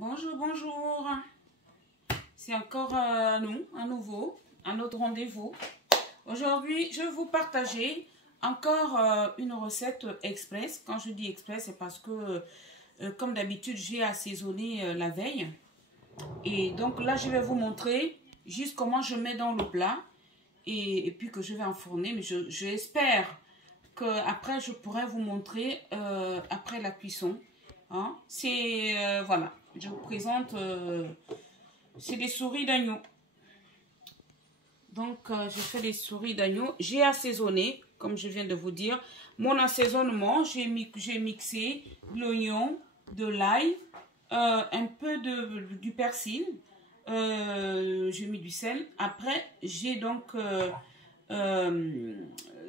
Bonjour, bonjour. C'est encore nous, à nouveau, un autre rendez-vous. Aujourd'hui, je vais vous partager encore une recette express. Quand je dis express, c'est parce que, comme d'habitude, j'ai assaisonné la veille. Et donc là, je vais vous montrer juste comment je mets dans le plat. Et puis que je vais enfourner. Mais j'espère qu'après, je pourrai vous montrer après la cuisson. Hein? C'est, voilà, je vous présente, c'est des souris d'agneau. Donc, je fais des souris d'agneau. J'ai assaisonné, comme je viens de vous dire. Mon assaisonnement, j'ai mixé de l'oignon, de l'ail, un peu du persil. J'ai mis du sel. Après, j'ai donc,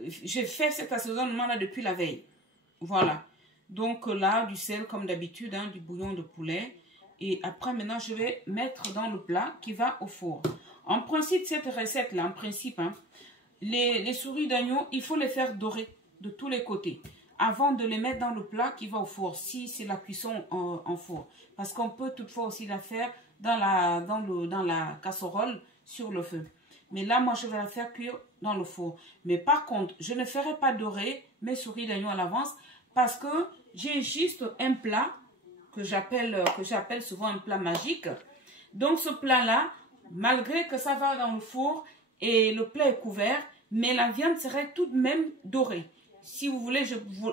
j'ai fait cet assaisonnement-là depuis la veille. Voilà. Donc là, du sel comme d'habitude, hein, du bouillon de poulet. Et après, maintenant, je vais mettre dans le plat qui va au four. En principe, cette recette-là, en principe, hein, les souris d'agneau, il faut les faire dorer de tous les côtés avant de les mettre dans le plat qui va au four, si c'est la cuisson en four. Parce qu'on peut toutefois aussi la faire dans la casserole sur le feu. Mais là, moi, je vais la faire cuire dans le four. Mais par contre, je ne ferai pas dorer mes souris d'agneau à l'avance parce que j'ai juste un plat que j'appelle souvent un plat magique. Donc, ce plat-là, malgré que ça va dans le four et le plat est couvert, mais la viande serait tout de même dorée. Si vous voulez,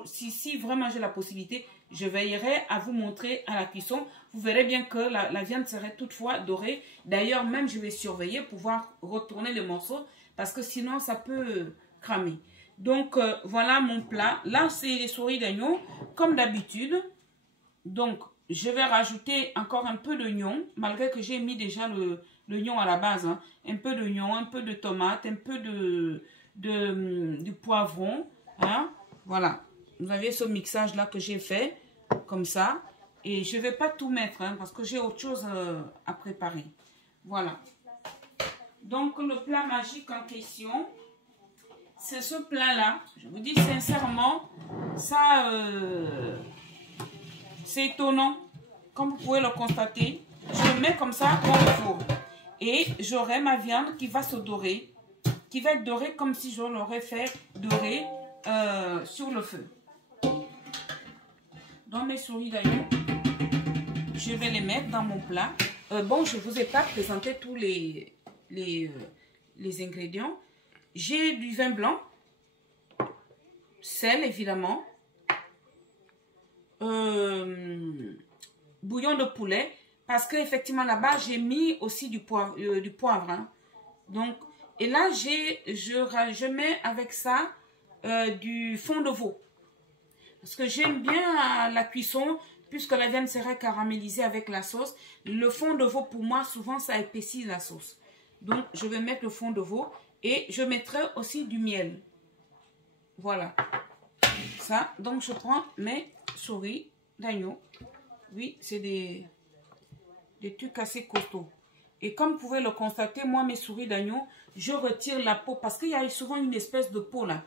si vraiment j'ai la possibilité, je veillerai à vous montrer à la cuisson. Vous verrez bien que la viande serait toutefois dorée. D'ailleurs, même je vais surveiller pour pouvoir retourner les morceaux parce que sinon ça peut cramer. Donc, voilà mon plat. Là, c'est les souris d'agneau, comme d'habitude. Donc, je vais rajouter encore un peu d'oignon, malgré que j'ai mis déjà l'oignon à la base. Hein. Un peu d'oignon, un peu de tomate, un peu de poivron. Hein. Voilà. Vous avez ce mixage-là que j'ai fait, comme ça. Et je ne vais pas tout mettre, hein, parce que j'ai autre chose à préparer. Voilà. Donc, le plat magique en question, c'est ce plat-là. Je vous dis sincèrement, ça, c'est étonnant. Comme vous pouvez le constater, je le mets comme ça dans le four. Et j'aurai ma viande qui va se dorer, qui va être dorée comme si je l'aurais fait dorer sur le feu. Dans mes souris d'agneau, je vais les mettre dans mon plat. Bon, je ne vous ai pas présenté tous les ingrédients. J'ai du vin blanc, sel évidemment, bouillon de poulet, parce que effectivement là-bas j'ai mis aussi du poivre. Hein. Donc, et là je mets avec ça du fond de veau. Parce que j'aime bien la cuisson, puisque la viande serait caramélisée avec la sauce. Le fond de veau, pour moi, souvent, ça épaissit la sauce. Donc, je vais mettre le fond de veau et je mettrai aussi du miel. Voilà. Ça, donc, je prends mes souris d'agneau. Oui, c'est des trucs assez costauds. Et comme vous pouvez le constater, moi, mes souris d'agneau, je retire la peau parce qu'il y a souvent une espèce de peau là.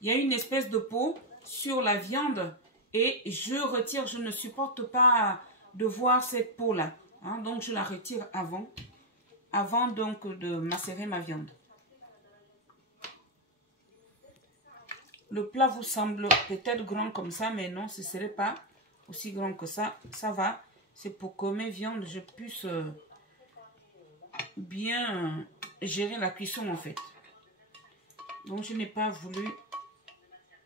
Il y a une espèce de peau sur la viande et je retire, je ne supporte pas de voir cette peau là. Hein, donc je la retire avant donc de macérer ma viande. Le plat vous semble peut-être grand comme ça, mais non, ce ne serait pas aussi grand que ça. Ça va, c'est pour que mes viandes, je puisse bien gérer la cuisson en fait. Donc je n'ai pas voulu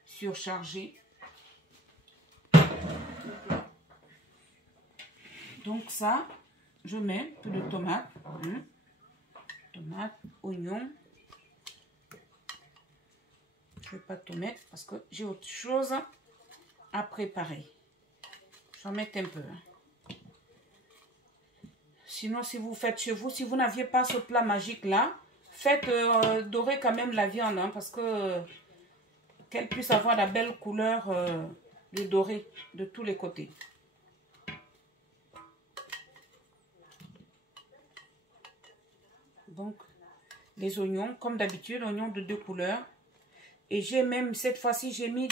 surcharger. Donc ça, je mets un peu de tomate, tomate, oignon. Je ne vais pas tout mettre parce que j'ai autre chose à préparer. J'en mets un peu. Sinon, si vous faites chez vous, si vous n'aviez pas ce plat magique là, faites dorer quand même la viande, hein, parce que qu'elle puisse avoir la belle couleur de doré de tous les côtés. Donc, les oignons, comme d'habitude, oignons de 2 couleurs. Et j'ai même, cette fois-ci, j'ai mis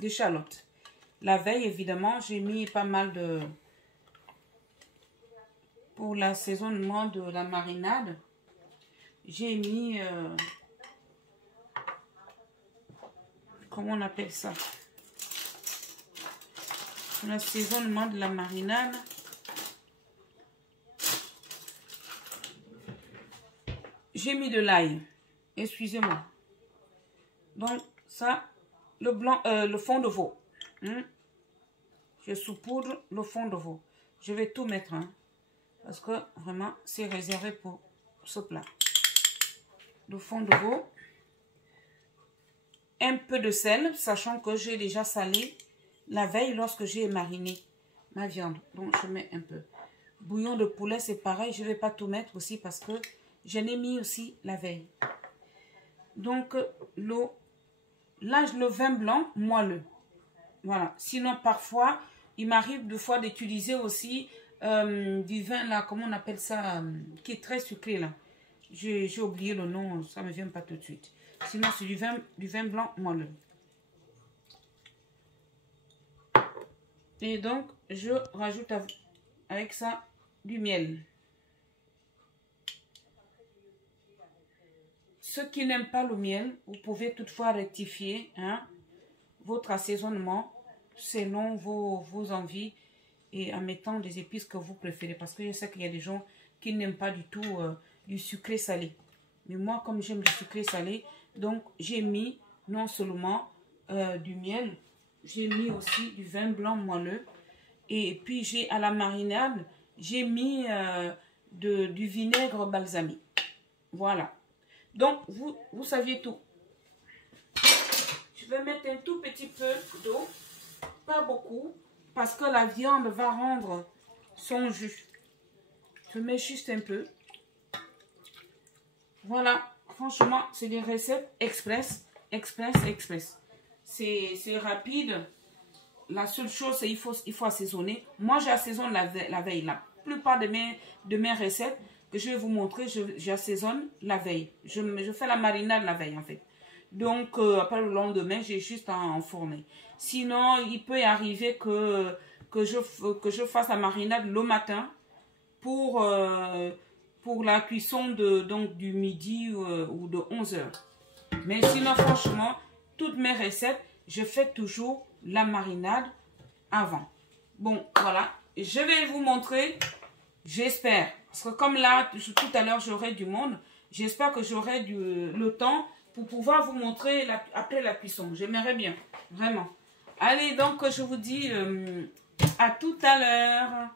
d'échalotes. La veille, évidemment, j'ai mis pas mal pour l'assaisonnement de la marinade, j'ai mis, comment on appelle ça? L'assaisonnement de la marinade. J'ai mis de l'ail. Excusez-moi. Donc, ça, le blanc, le fond de veau. Je saupoudre le fond de veau. Je vais tout mettre, hein, parce que vraiment, c'est réservé pour ce plat. Le fond de veau. Un peu de sel, sachant que j'ai déjà salé la veille lorsque j'ai mariné ma viande. Donc, je mets un peu. Bouillon de poulet, c'est pareil. Je ne vais pas tout mettre aussi parce que je l'ai mis aussi la veille. Donc, le vin blanc moelleux. Voilà. Sinon, parfois, il m'arrive de fois d'utiliser aussi du vin, là, comment on appelle ça, qui est très sucré, là. J'ai oublié le nom, ça ne me vient pas tout de suite. Sinon, c'est du vin blanc moelleux. Et donc, je rajoute avec ça du miel. Ceux qui n'aiment pas le miel, vous pouvez toutefois rectifier, hein, votre assaisonnement selon vos envies et en mettant des épices que vous préférez. Parce que je sais qu'il y a des gens qui n'aiment pas du tout du sucré salé. Mais moi, comme j'aime le sucré salé, donc j'ai mis non seulement du miel, j'ai mis aussi du vin blanc moelleux. Et puis j'ai à la marinade, j'ai mis du vinaigre balsamique. Voilà. Donc, vous saviez tout. Je vais mettre un tout petit peu d'eau, pas beaucoup, parce que la viande va rendre son jus. Je mets juste un peu. Voilà, franchement, c'est des recettes express. C'est rapide. La seule chose, c'est qu'il faut assaisonner. Moi, j'assaisonne la veille. La plupart de mes recettes que je vais vous montrer, j'assaisonne la veille. Je fais la marinade la veille, en fait. Donc, après le lendemain, j'ai juste à enfourner. Sinon, il peut y arriver que je fasse la marinade le matin pour la cuisson du midi ou de 11 h. Mais sinon, franchement, toutes mes recettes, je fais toujours la marinade avant. Bon, voilà. Je vais vous montrer, j'espère. Parce que comme là, tout à l'heure, j'aurai du monde. J'espère que j'aurai le temps pour pouvoir vous montrer après la cuisson. J'aimerais bien, vraiment. Allez, donc, je vous dis à tout à l'heure.